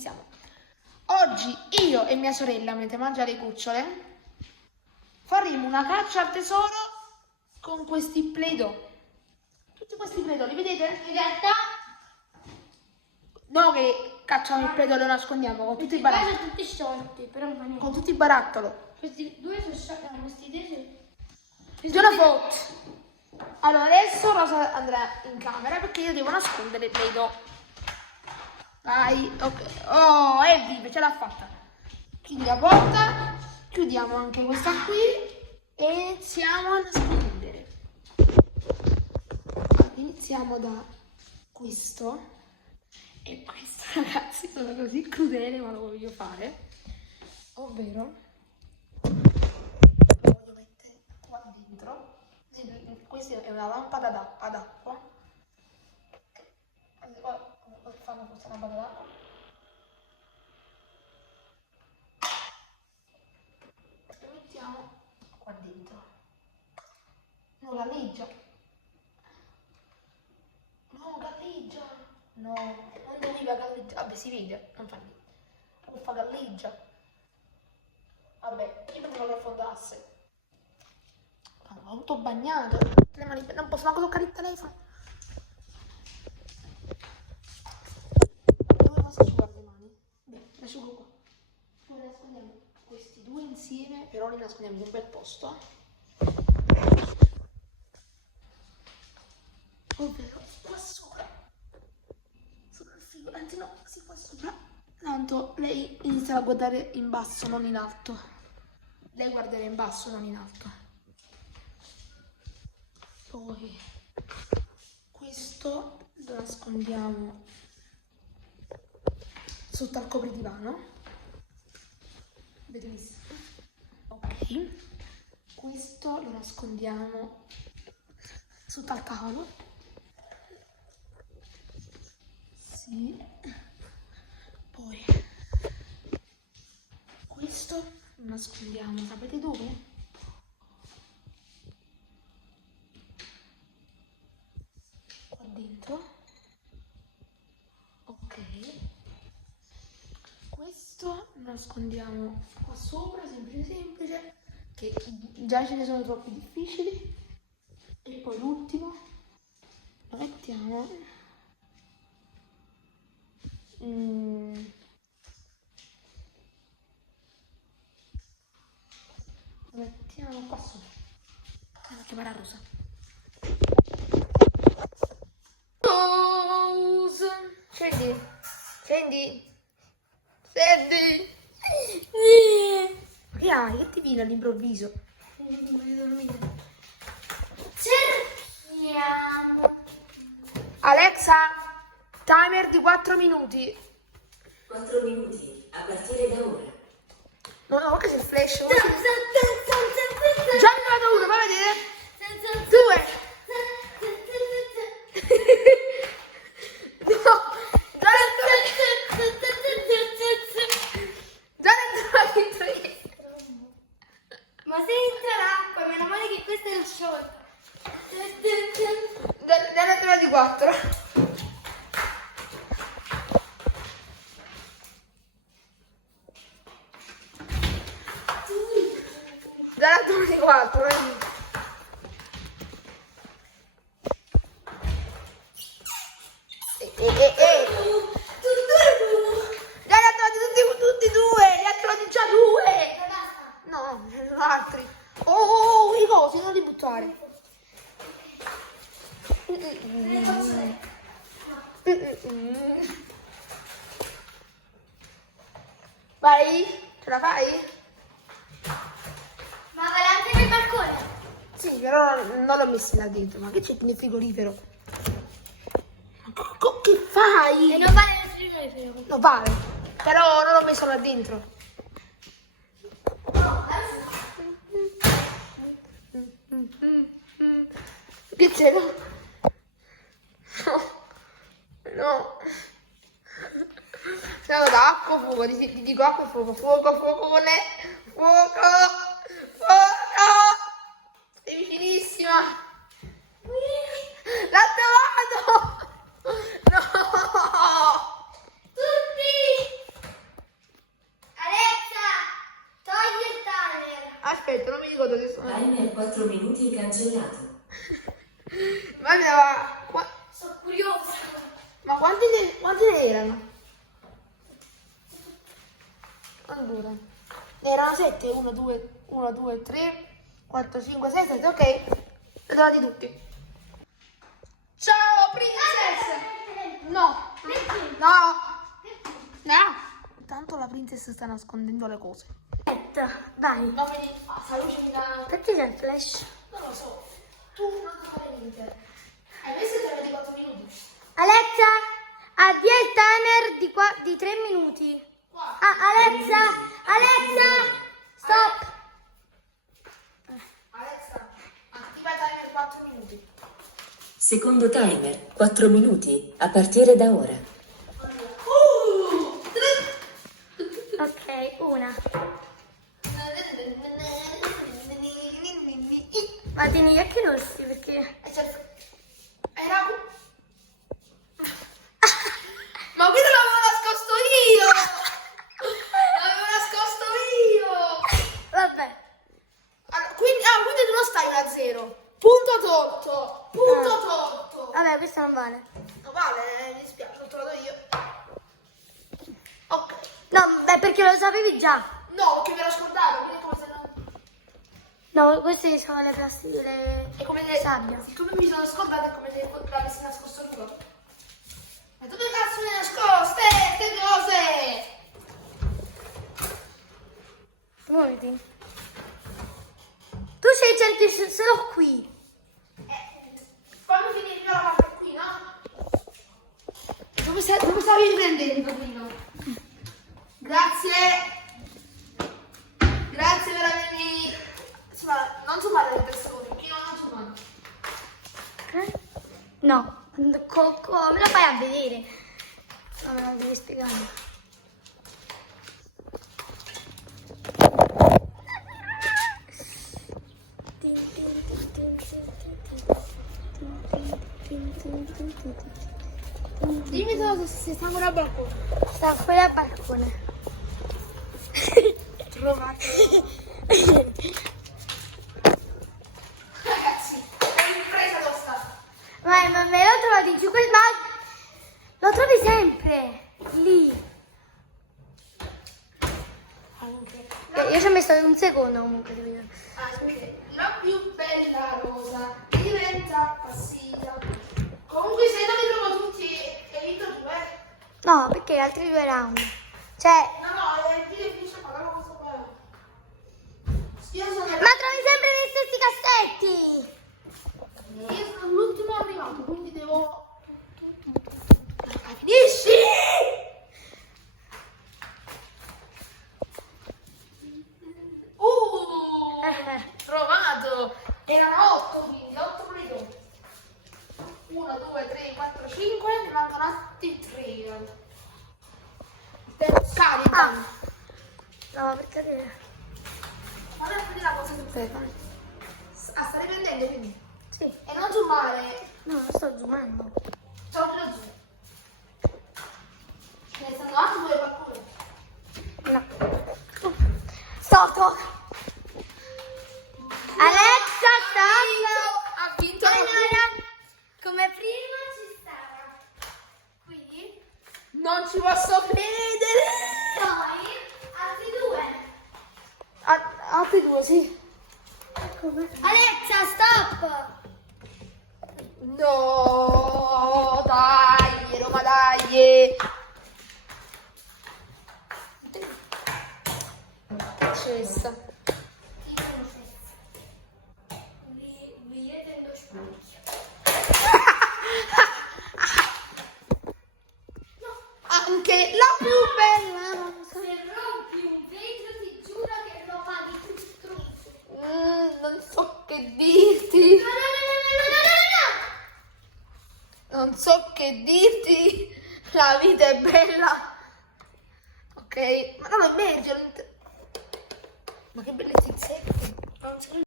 Iniziamo. Oggi io e mia sorella, mentre mangia le cucciole, faremo una caccia al tesoro con questi Play-Doh. Tutti questi Play-Doh, li vedete? In realtà No che cacciamo il Play-Doh e lo nascondiamo con tutti i barattoli. sono tutti sciolti, però non fa niente. Con tutti i barattoli. Questi due sono sciolti, no, questi due sono... Jonafot. Allora adesso Rosa andrà in camera perché io devo nascondere il Play-Doh. Vai, ok. Oh, è viva, ce l'ha fatta. Chiudi la porta, chiudiamo anche questa qui e iniziamo a nascondere. Allora, iniziamo da questo e questo, ragazzi, sono così crudele, ma lo voglio fare. Ovvero, lo voglio mettere qua dentro. Questa è una lampada ad acqua. Fanno questa lampada d'acqua. Lo mettiamo qua dentro. No, galleggia. No, galleggia. No, non doveva galleggiare. Vabbè, si vede, non fa niente. Non fa galleggia. Vabbè, io pensavo che affondasse. Ma tutto bagnato. Le mani, non posso manco toccare il telefono. Dove posso asciugare le mani? Beh, le asciugo qua. Poi nascondiamo questi due insieme, però li nascondiamo in un bel posto. Ovvero qua sopra. Sopra il frigo. Anzi no, sì, qua sopra. Tanto lei inizia a guardare in basso, non in alto. Lei guarderà in basso, non in alto. Poi questo lo nascondiamo sotto al copridivano. Bellissimo. Ok. Questo lo nascondiamo sotto al tavolo. Sì. Poi questo lo nascondiamo, sapete dove? Qua dentro. Ok. Questo lo nascondiamo qua sopra, semplice, che già ce ne sono troppi difficili. E poi l'ultimo lo mettiamo lo mettiamo qua sopra. Devo chiamare a Rosa. Scendi, scendi, scendi. Ma che hai? Che ti viene all'improvviso? Voglio dormire. Cerchiamo. Alexa, timer di 4 minuti. 4 minuti, a partire da ora. No, no, che c'è il flash. Già ne è arrivato uno, vai a vedere. 2. Ma se entra l'acqua, meno male che questa è sciolta. Ne hanno trovati 4. Già ne hanno trovati 4. Già ne ha trovati tutti e 2. Ne ha trovati già 2. No, ce ne sono altri. Oh, i cosi, non li buttare. Vai, ce la fai? Ma vai anche nel balcone. Sì, però non l'ho messi là dentro. Ma che c'è nel frigorifero? Che fai? E non vale nel frigorifero. No, vale. Però non l'ho messo là dentro. Che c'è? No. No. Siamo da acqua, fuoco. Ti dico acqua e fuoco. Fuoco, fuoco, fuoco. Fuoco. Sei vicinissima. L'ha trovato. No. Tutti! ricordo adesso. Timer 4 minuti cancellato. Sono curiosa. Ma quanti ne erano? Allora, ne erano 7, 1, 2, 3, 4, 5, 6, 7, ok. Li ho trovati tutti. Ciao princess! No, no. Tanto la princess sta nascondendo le cose. Aspetta, dai. Non mi dici, sta luce mi dà... Perché c'è il flash? Non lo so. Tu non fare niente. Hai messo i 24 minuti? Alexa, avvia il timer di 3 minuti. Qua. Alexa, stop. Alexa, attiva il timer 4 minuti. Secondo timer 4 minuti a partire da ora. Ok, una. Ma tieni gli occhi rossi perché... Era... Ma qui te l'avevo nascosto io! L'avevo nascosto io! Vabbè. Allora, quindi tu non stai da 0. Punto torto! Punto torto! Vabbè, questo non vale. Non vale, mi dispiace, l'ho trovato io. Ok. No, beh, perché lo sapevi già. No, che me l'ho scordato, quindi è come se non... No, queste sono le plastiche, È come le sabbia. Siccome mi sono scordata è come se l'avessi nascosto tu. Ma dove cazzo le nascoste? Che cose? Muoviti. Tu sei sempre solo qui. Quando finirò la parte qui, no? Dove stavi prendendo, Pino? Grazie. Grazie per avermi... Insomma, non zoomare le persone, Pino, non zoomare. No, me la fai a vedere. No, me la devi spiegare. Dimmi solo se sta ancora a balcone. Sta fuori al balcone. Trovato. Ragazzi, è un'impresa tosta. Ma me l'ho trovato in giù, ma lo trovi sempre lì. Io ci ho messo un secondo comunque. Anche la più bella rosa diventa passiva. Comunque se non li trovo tutti hai vinto tu, No, perché altri 2 round. Cioè, No, chi finisce a parlare questo qua. Io sono... ma trovi sempre nei stessi cassetti. Io sono l'ultimo arrivato, quindi devo... Finisci! Trovato! Erano 8, quindi 8 pulito. 1, 2, 3, 4, 5, ne mancano altri 3. Carica! No, per cadere. Guarda a vedere la cosa che fai. Stai prendendo quindi? Sì. E non zoomare. No, non sto zoomando. Ciao lo zoom. Ce ne stanno altri due qualcuno. No. Stop. Alexa, stop. Ha vinto. Allora, come prima ci stava qui. Non ci posso credere. Poi altri 2. Altri 2, sì. Alexa, stop. No, dai, Roma, dai. Cessa. Anche la più bella. Se rompi un vetro ti giuro che lo paghi tutto. Non so che dirti. No. Non so che dirti. La vita è bella. Ok, ma no, è meglio. Ma che belle zizzetti. Non so